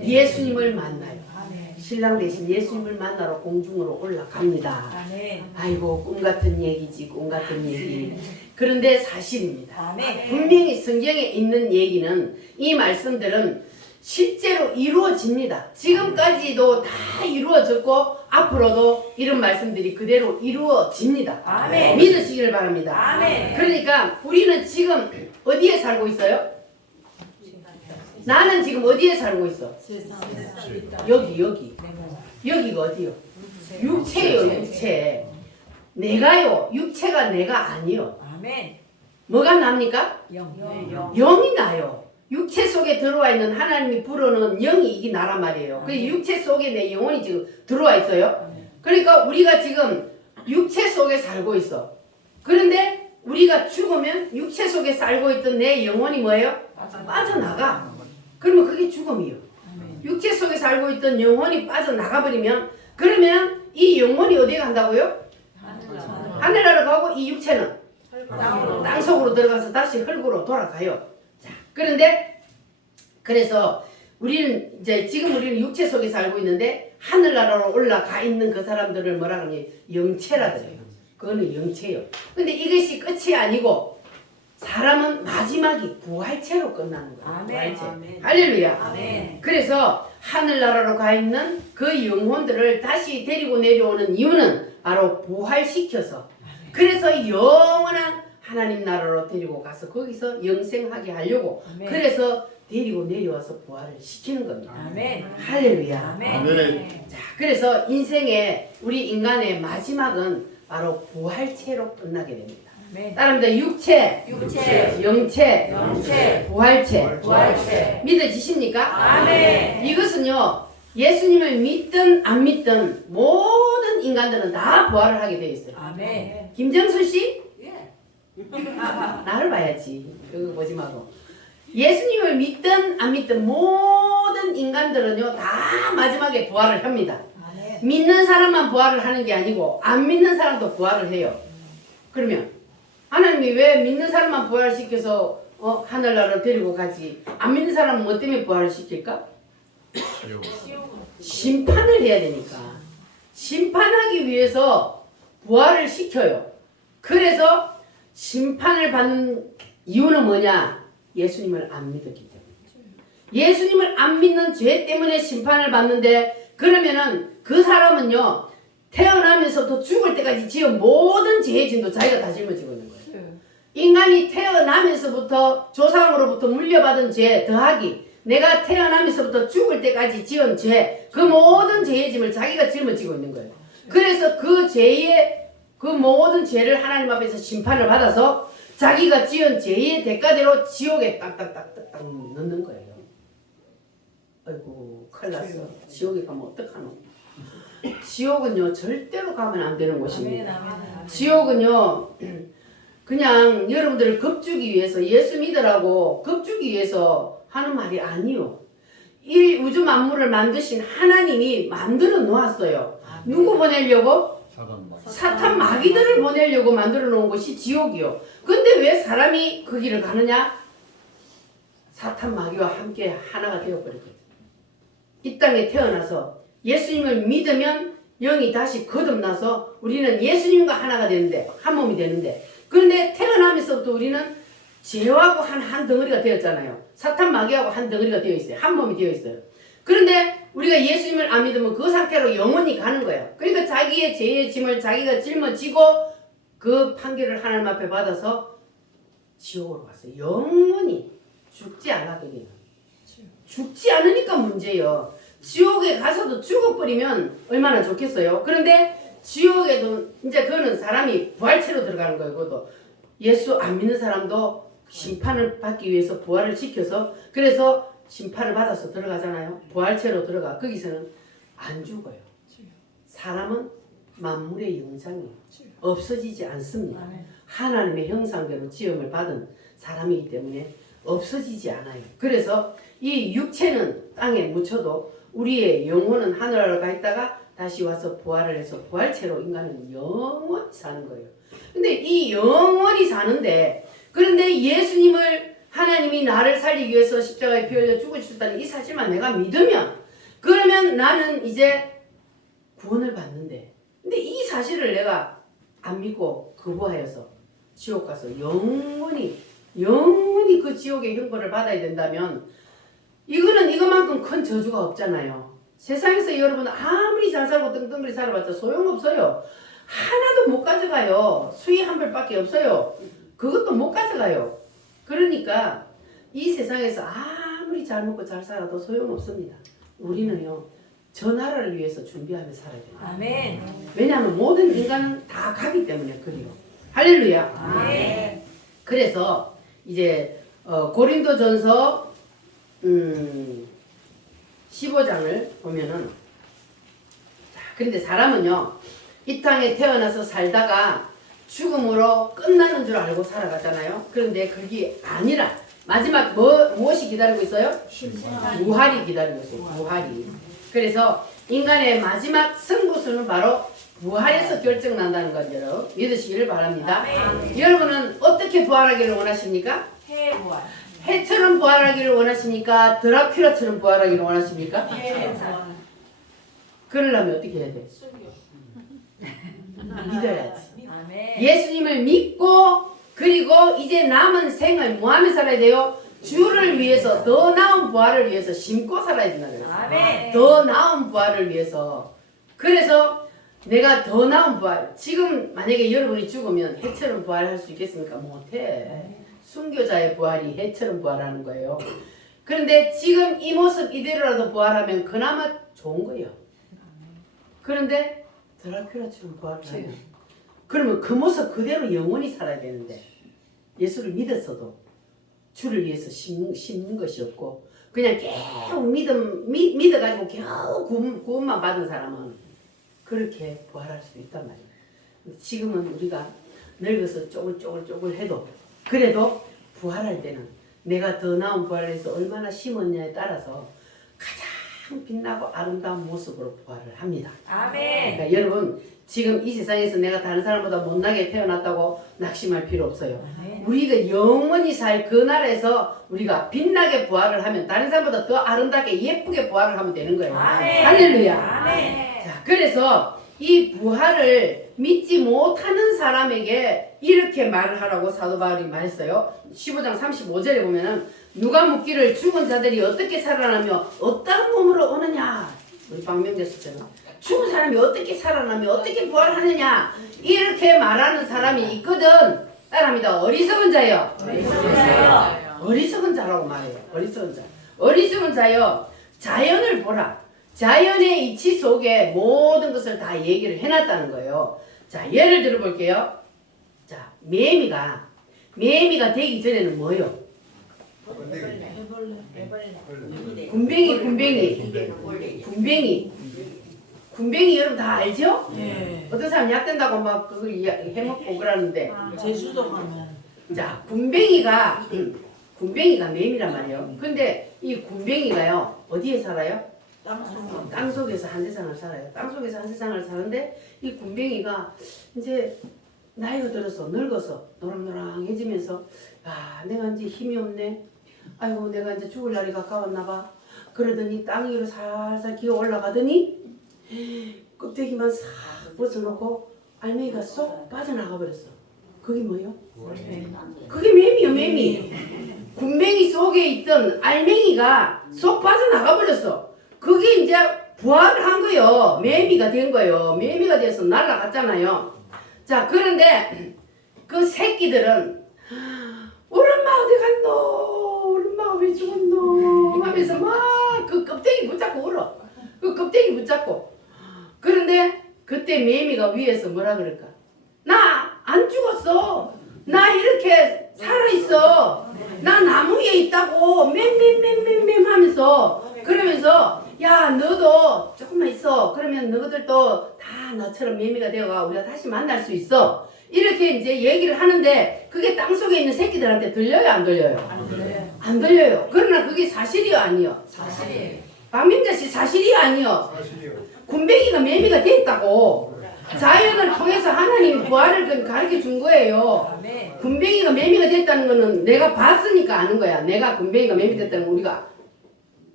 예수님을 만나요. 신랑 대신 예수님을 만나러 공중으로 올라갑니다. 아멘. 아이고 꿈 같은 얘기지 꿈 같은 얘기. 그런데 사실입니다. 아멘. 분명히 성경에 있는 얘기는 이 말씀들은 실제로 이루어집니다. 지금까지도 다 이루어졌고 앞으로도 이런 말씀들이 그대로 이루어집니다. 아멘. 믿으시기를 바랍니다. 아멘. 그러니까 우리는 지금 어디에 살고 있어요? 나는 지금 어디에 살고 있어? 여기. 여기가 어디요? 육체요, 육체. 내가요, 육체가 내가 아니요. 아멘. 뭐가 납니까? 영. 영이 나요. 육체 속에 들어와 있는 하나님이 불어넣은 영이 이게 나란 말이에요. 그 육체 속에 내 영혼이 지금 들어와 있어요. 그러니까 우리가 지금 육체 속에 살고 있어. 그런데 우리가 죽으면 육체 속에 살고 있던 내 영혼이 뭐예요? 빠져나가. 그러면 그게 죽음이요. 육체 속에 살고 있던 영혼이 빠져나가버리면 그러면 이 영혼이 어디에 간다고요? 하늘나라 가고 이 육체는 땅속으로 들어가서 다시 흙으로 돌아가요. 자, 그런데 그래서 우리는 이제 지금 우리는 육체 속에 살고 있는데 하늘나라로 올라가 있는 그 사람들을 뭐라 그러냐? 영체라 그래요. 그거는 영체요. 근데 이것이 끝이 아니고 사람은 마지막이 부활체로 끝나는 거예요. 아멘. 부활체. 아멘. 할렐루야. 아멘. 그래서 하늘나라로 가 있는 그 영혼들을 다시 데리고 내려오는 이유는 바로 부활시켜서 그래서 영원한 하나님 나라로 데리고 가서 거기서 영생하게 하려고 아멘. 그래서 데리고 내려와서 부활을 시키는 겁니다. 아멘. 할렐루야. 아멘. 자, 그래서 인생의 우리 인간의 마지막은 바로 부활체로 끝나게 됩니다. 아멘. 따라합니다. 육체, 영체, 부활체. 믿어지십니까? 아멘. 이것은요, 예수님을 믿든 안 믿든 모든 인간들은 다 부활을 하게 되어 있어요. 아멘. 김정수 씨? 예. 나를 봐야지. 여기 보지 말고. 예수님을 믿든 안 믿든 모든 인간들은요, 다 마지막에 부활을 합니다. 아멘. 믿는 사람만 부활을 하는 게 아니고 안 믿는 사람도 부활을 해요. 그러면 하나님이 왜 믿는 사람만 부활시켜서 하늘나라로 데리고 가지 안 믿는 사람은 뭐 때문에 부활을 시킬까? 심판을 해야 되니까. 심판하기 위해서 부활을 시켜요. 그래서 심판을 받는 이유는 뭐냐? 예수님을 안 믿었기 때문에. 예수님을 안 믿는 죄 때문에 심판을 받는데, 그러면은 그 사람은요 태어나면서부터 죽을 때까지 지은 모든 죄의 진도 자기가 다 짊어지고 있는 거예요. 인간이 태어나면서부터 조상으로부터 물려받은 죄 더하기 내가 태어나면서부터 죽을 때까지 지은 죄, 그 모든 죄의 짐을 자기가 짊어지고 있는 거예요. 그래서 그 죄의 그 모든 죄를 하나님 앞에서 심판을 받아서 자기가 지은 죄의 대가대로 지옥에 딱딱딱딱 넣는 거예요. 아이고 큰일 났어. 지옥에 가면 어떡하노. 지옥은요 절대로 가면 안 되는 곳입니다. 지옥은요 그냥 여러분들을 겁주기 위해서, 예수 믿으라고 겁주기 위해서 하는 말이 아니요. 이 우주 만물을 만드신 하나님이 만들어 놓았어요. 누구 보내려고? 사탄 마귀들을 보내려고 만들어 놓은 곳이 지옥이요. 근데 왜 사람이 그 길을 가느냐? 사탄 마귀와 함께 하나가 되어버렸거든요. 이 땅에 태어나서 예수님을 믿으면 영이 다시 거듭나서 우리는 예수님과 하나가 되는데, 한 몸이 되는데, 그런데 태어나면서부터 우리는 죄하고 한 덩어리가 되었잖아요. 사탄 마귀하고 한 덩어리가 되어 있어요. 한 몸이 되어 있어요. 그런데 우리가 예수님을 안 믿으면 그 상태로 영원히 가는 거예요. 그러니까 자기의 죄의 짐을 자기가 짊어지고 그 판결을 하나님 앞에 받아서 지옥으로 갔어요. 영원히 죽지 않았거든요. 죽지 않으니까 문제예요. 지옥에 가서도 죽어버리면 얼마나 좋겠어요. 그런데 지옥에도 이제 그거는 사람이 부활체로 들어가는 거예요. 그것도 예수 안 믿는 사람도 심판을 받기 위해서 부활을 시켜서, 그래서 심판을 받아서 들어가잖아요. 부활체로 들어가. 거기서는 안 죽어요. 사람은 만물의 영장이에요. 없어지지 않습니다. 하나님의 형상대로 지음을 받은 사람이기 때문에 없어지지 않아요. 그래서 이 육체는 땅에 묻혀도 우리의 영혼은 하늘나라로 가 있다가 다시 와서 부활을 해서 부활체로 인간은 영원히 사는 거예요. 근데 이 영원히 사는데, 그런데 예수님을 하나님이 나를 살리기 위해서 십자가에 피 흘려 죽으셨다는 이 사실만 내가 믿으면, 그러면 나는 이제 구원을 받는데, 근데 이 사실을 내가 안 믿고 거부하여서 지옥 가서 영원히 그 지옥의 형벌을 받아야 된다면, 이거는 이것만큼 큰 저주가 없잖아요. 세상에서 여러분 아무리 잘 살고 뜬뜬거리 살아봤자 소용없어요. 하나도 못 가져가요. 수위 한 벌밖에 없어요. 그것도 못 가져가요. 그러니까 이 세상에서 아무리 잘 먹고 잘 살아도 소용없습니다. 우리는요 저 나라를 위해서 준비하며 살아야 돼요. 아멘. 왜냐하면 모든 인간은 다 가기 때문에 그래요. 할렐루야. 아멘. 그래서 이제 고린도전서 15장을 보면은, 자, 그런데 사람은요 이 땅에 태어나서 살다가 죽음으로 끝나는 줄 알고 살아가잖아요. 그런데 그게 아니라 마지막 무엇이 기다리고 있어요? 부활이 기다리고 있어요. 부활이. 그래서 인간의 마지막 승부수는 바로 부활에서 결정난다는 것 여러분 믿으시기를 바랍니다. 여러분은 어떻게 부활하기를 원하십니까? 해부활. 해처럼 부활하기를 원하십니까? 드라큘라처럼 부활하기를 원하십니까? 해부활. 그러려면 어떻게 해야 돼? 믿어야지. 아멘. 예수님을 믿고, 그리고 이제 남은 생을 뭐하며 살아야 돼요? 주를 위해서, 더 나은 부활을 위해서 심고 살아야 된다는 거예요. 아멘. 더 나은 부활을 위해서. 그래서 내가 더 나은 부활, 지금 만약에 여러분이 죽으면 해처럼 부활할 수 있겠습니까? 못해. 순교자의 부활이 해처럼 부활하는 거예요. 그런데 지금 이 모습 이대로라도 부활하면 그나마 좋은 거예요. 그런데 드라큘라처럼 부활하면 그러면 그 모습 그대로 영원히 살아야 되는데, 예수를 믿었어도 주를 위해서 심는 것이 없고 그냥 계속 믿어가지고 겨우 구원만 받은 사람은 그렇게 부활할 수 있단 말이에요. 지금은 우리가 늙어서 쪼글쪼글 해도 그래도 부활할 때는 내가 더 나은 부활을 해서 얼마나 심었냐에 따라서 가장 가장 빛나고 아름다운 모습으로 부활을 합니다. 아멘. 그러니까 여러분 지금 이 세상에서 내가 다른 사람보다 못나게 태어났다고 낙심할 필요 없어요. 우리가 영원히 살 그 나라에서 우리가 빛나게 부활을 하면 다른 사람보다 더 아름답게 예쁘게 부활을 하면 되는 거예요. 아멘. 할렐루야. 아멘. 자, 그래서 이 부활을 믿지 못하는 사람에게 이렇게 말을 하라고 사도 바울이 말했어요. 15장 35절에 보면은 누가 묻기를 죽은 자들이 어떻게 살아나며 어떤 몸으로 오느냐. 우리 박명재 씨처럼 죽은 사람이 어떻게 살아나며 어떻게 부활하느냐 이렇게 말하는 사람이 있거든. 따라합니다. 어리석은 자요. 어리석은 자라고 말해요. 어리석은 자. 어리석은 자요. 자연을 보라. 자연의 이치 속에 모든 것을 다 얘기를 해놨다는 거예요. 자, 예를 들어 볼게요. 자, 매미가 되기 전에는 뭐요? 군뱅이 여러분 다 알죠? 네. 어떤 사람 약 된다고 막 그걸 해먹고 그러는데 제주도 가면 자, 군뱅이가 매미란 말이에요. 근데 이 군뱅이가요 어디에 살아요? 땅속에서 한 세상을 살아요. 땅속에서 한 세상을 사는데 이 군뱅이가 이제 나이가 들어서 늙어서 노랑노랑해지면서 아 내가 이제 힘이 없네. 아이고 내가 이제 죽을 날이 가까웠나 봐. 그러더니 땅 위로 살살 기어 올라가더니 껍데기만 싹 벗어놓고 알맹이가 쏙 빠져나가 버렸어. 그게 뭐예요? 그게 매미요 매미. 군뱅이 속에 있던 알맹이가 쏙 빠져나가 버렸어. 그게 이제 부활을 한 거예요. 매미가 된 거예요. 매미가 돼서 날아갔잖아요. 자, 그런데 그 새끼들은 우리 엄마 어디 갔노? 우리 엄마가 왜 죽었노? 하면서 막 그 껍데기 붙잡고 울어. 그 껍데기 붙잡고. 그런데 그때 매미가 위에서 뭐라 그럴까? 나 안 죽었어. 나 이렇게 살아있어. 나 나무 위에 있다고 맴 하면서 그러면서 야 너도 조금만 있어. 그러면 너희들도 다 너처럼 매미가 되어가 우리가 다시 만날 수 있어. 이렇게 이제 얘기를 하는데 그게 땅속에 있는 새끼들한테 들려요 안 들려요? 안 들려요. 그러나 그게 사실이요 아니요? 사실이에요. 박민자 씨 사실이요 아니요? 군뱅이가 매미가 됐다고. 자연을 통해서 하나님이 부활을 가르쳐 준 거예요. 아멘. 군뱅이가 매미가 됐다는 거는 내가 봤으니까 아는 거야. 내가 군뱅이가 매미 됐다는 거 우리가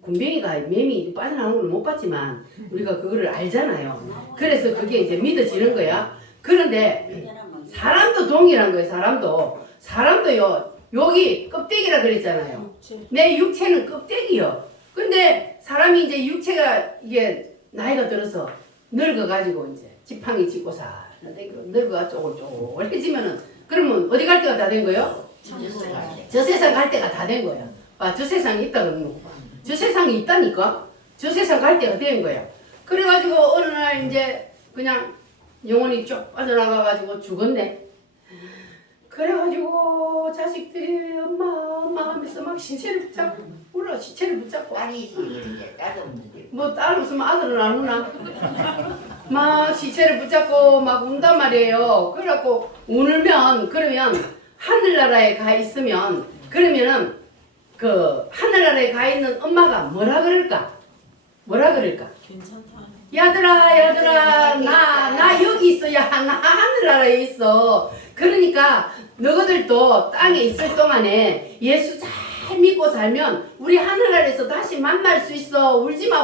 군뱅이가 매미 빠져나오는 걸 못 봤지만 우리가 그거를 알잖아요. 그래서 그게 이제 믿어지는 거야. 그런데 사람도 동일한 거예요. 사람도요. 여기 껍데기라 그랬잖아요. 내 육체는 껍데기요. 근데 사람이 이제 육체가 이게 나이가 들어서 늙어가지고 이제 지팡이 짚고 사는데 늙어가 쪼글쪼글해지면은 그러면 어디 갈 때가 다 된 거예요? 저 세상 갈 때가 다 된 거야. 아, 저 세상이 있다 그러는 거 봐. 저 세상이 있다니까? 저 세상 갈 때가 된 거야. 그래가지고 어느 날 이제 그냥 영혼이 쭉 빠져나가가지고 죽었네. 그래가지고 자식들이 엄마 하면서 막 시체를 붙잡고 울어. 시체를 붙잡고 딸이 이제 딸도 없는데. 뭐 딸 없으면 아들은 안 우나? 막 시체를 붙잡고 막 운단 말이에요. 그래갖고 울면 그러면 하늘나라에 가 있으면 그러면은 그 하늘나라에 가 있는 엄마가 뭐라 그럴까? 괜찮다. 야들아 나 여기 있어. 야 나 하늘나라에 있어. 그러니까 너희들도 땅에 있을 동안에 예수 잘 믿고 살면 우리 하늘나라에서 다시 만날 수 있어. 울지마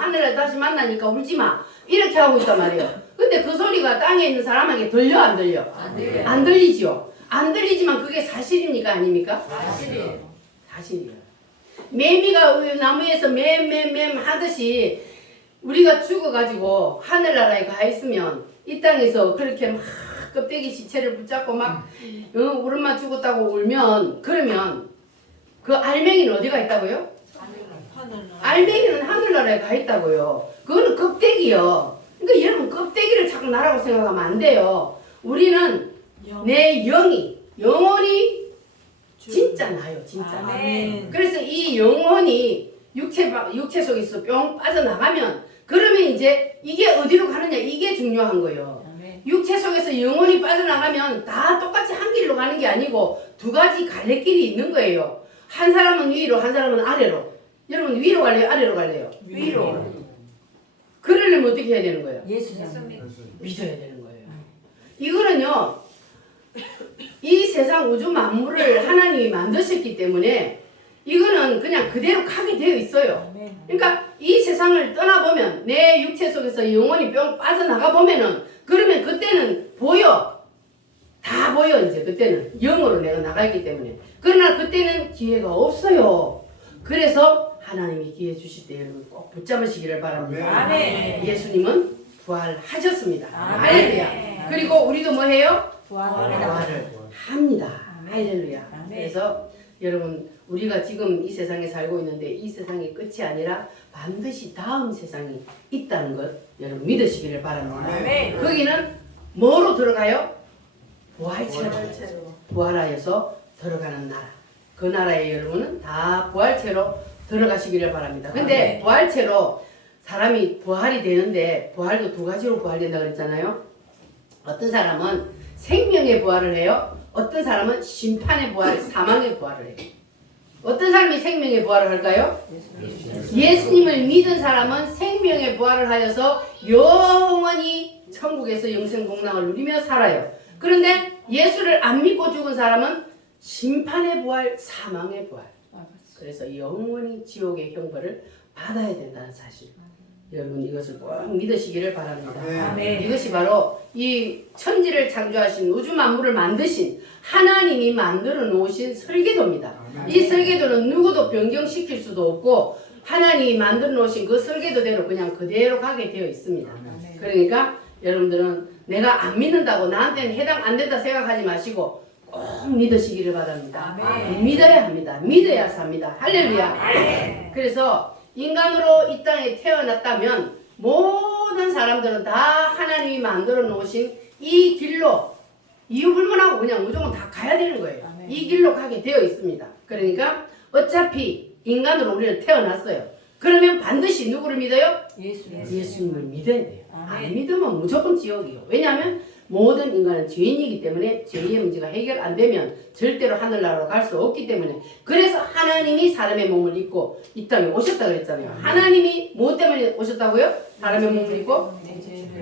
하늘나라에 다시 만나니까 울지마 이렇게 하고 있단 말이에요. 근데 그 소리가 땅에 있는 사람에게 들려 안 들려? 안 들리죠. 안 들리지만 그게 사실입니까 아닙니까? 사실이에요. 매미가 나무에서 맴 하듯이 우리가 죽어가지고 하늘나라에 가 있으면 이 땅에서 그렇게 막 껍데기 시체를 붙잡고 막 우리 엄마 죽었다고 울면 그러면 그 알맹이는 어디가 있다고요? 알맹이는 하늘나라에 가 있다고요. 그거는 껍데기요. 그러니까 여러분 껍데기를 자꾸 나라고 생각하면 안 돼요. 우리는 내 영혼이 진짜 나요. 진짜. 아멘. 그래서 이 영혼이 육체 속에서 뿅 빠져나가면 그러면 이제 이게 어디로 가느냐 이게 중요한 거예요. 육체 속에서 영혼이 빠져나가면 다 똑같이 한 길로 가는 게 아니고 두 가지 갈래길이 있는 거예요. 한 사람은 위로 한 사람은 아래로 여러분 위로 갈래요? 아래로 갈래요? 위로. 그러려면 어떻게 해야 되는 거예요? 예수님. 믿어야 되는 거예요. 이거는요, 이 세상 우주 만물을 하나님이 만드셨기 때문에 이거는 그냥 그대로 가게 되어 있어요. 그러니까 이 세상을 떠나보면 내 육체 속에서 영혼이 뿅 빠져나가 보면은 그러면 그때는 보여. 다 보여. 이제 그때는 영으로 내가 나가있기 때문에. 그러나 그때는 기회가 없어요. 그래서 하나님이 기회 주실 때 여러분 꼭 붙잡으시기를 바랍니다. 아멘. 예수님은 부활하셨습니다. 아멘. 할렐루야. 그리고 우리도 뭐 해요? 부활합니다. 부활을 합니다. 아멘. 할렐루야. 아멘. 그래서 여러분 우리가 지금 이 세상에 살고 있는데 이 세상이 끝이 아니라 반드시 다음 세상이 있다는 것 여러분 믿으시기를 바랍니다. 아멘. 거기는 뭐로 들어가요? 부활체로. 부활체로. 부활하여서 들어가는 나라. 그 나라에 여러분은 다 부활체로 들어가시기를 바랍니다. 근데 부활체로 사람이 부활이 되는데 부활도 두 가지로 부활된다 그랬잖아요. 어떤 사람은 생명의 부활을 해요. 어떤 사람은 심판의 부활, 사망의 부활을 해요. 어떤 사람이 생명의 부활을 할까요? 예수님을 믿은 사람은 생명의 부활을 하여서 영원히 천국에서 영생 복락을 누리며 살아요. 그런데 예수를 안 믿고 죽은 사람은 심판의 부활, 사망의 부활. 그래서 영원히 지옥의 형벌을 받아야 된다는 사실. 여러분 이것을 꼭 믿으시기를 바랍니다. 아멘. 이것이 바로 이 천지를 창조하신 우주 만물을 만드신 하나님이 만들어 놓으신 설계도입니다. 이 설계도는 누구도 변경시킬 수도 없고 하나님이 만들어 놓으신 그 설계도대로 그냥 그대로 가게 되어 있습니다. 그러니까 여러분들은 내가 안 믿는다고 나한테는 해당 안 된다 생각하지 마시고 꼭 믿으시기를 바랍니다. 아멘. 믿어야 합니다. 믿어야 삽니다. 할렐루야. 그래서 인간으로 이 땅에 태어났다면 모든 사람들은 다 하나님이 만들어 놓으신 이 길로 이유 불문하고 그냥 무조건 다 가야 되는 거예요. 아멘. 이 길로 가게 되어 있습니다. 그러니까 어차피 인간으로 우리는 태어났어요. 그러면 반드시 누구를 믿어요? 예수님을 믿어야 돼요. 아멘. 안 믿으면 무조건 지옥이에요. 왜냐하면 모든 인간은 죄인이기 때문에 죄의 문제가 해결 안 되면 절대로 하늘나라로 갈 수 없기 때문에 그래서 하나님이 사람의 몸을 입고 이 땅에 오셨다 그랬잖아요. 하나님이 뭐 때문에 오셨다고요? 사람의 몸을 입고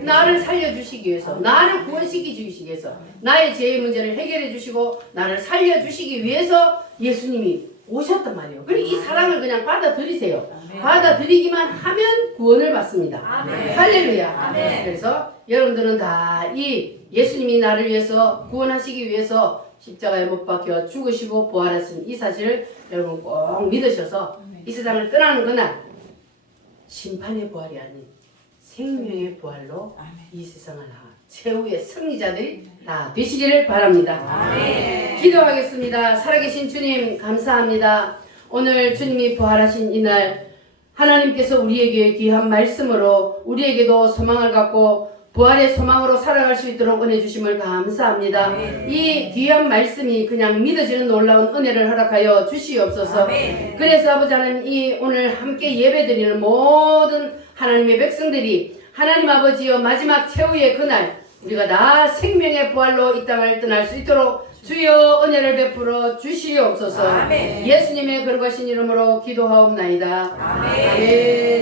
나를 살려주시기 위해서 나를 구원시키 주시기 위해서 나의 죄의 문제를 해결해 주시고 나를 살려주시기 위해서 예수님이 오셨단 말이에요. 그리고 이 사랑을 그냥 받아들이세요. 받아들이기만 하면 구원을 받습니다. 아멘. 할렐루야. 아멘. 그래서 여러분들은 다 이 예수님이 나를 위해서 구원하시기 위해서 십자가에 못 박혀 죽으시고 부활하신 이 사실을 여러분 꼭 믿으셔서 이 세상을 떠나는 그날 심판의 부활이 아닌 생명의 부활로 이 세상을 나가 최후의 승리자들이 다 되시기를 바랍니다. 아멘. 기도하겠습니다. 살아계신 주님 감사합니다. 오늘 주님이 부활하신 이날 하나님께서 우리에게 귀한 말씀으로 우리에게도 소망을 갖고 부활의 소망으로 살아갈 수 있도록 은혜 주심을 감사합니다. 아멘. 이 귀한 말씀이 그냥 믿어지는 놀라운 은혜를 허락하여 주시옵소서. 아멘. 그래서 아버지 하나님 이 오늘 함께 예배드리는 모든 하나님의 백성들이 하나님 아버지여 마지막 최후의 그날 우리가 다 생명의 부활로 이 땅을 떠날 수 있도록 주여 은혜를 베풀어 주시옵소서. 아멘. 예수님의 거룩하신 이름으로 기도하옵나이다. 아멘. 아멘.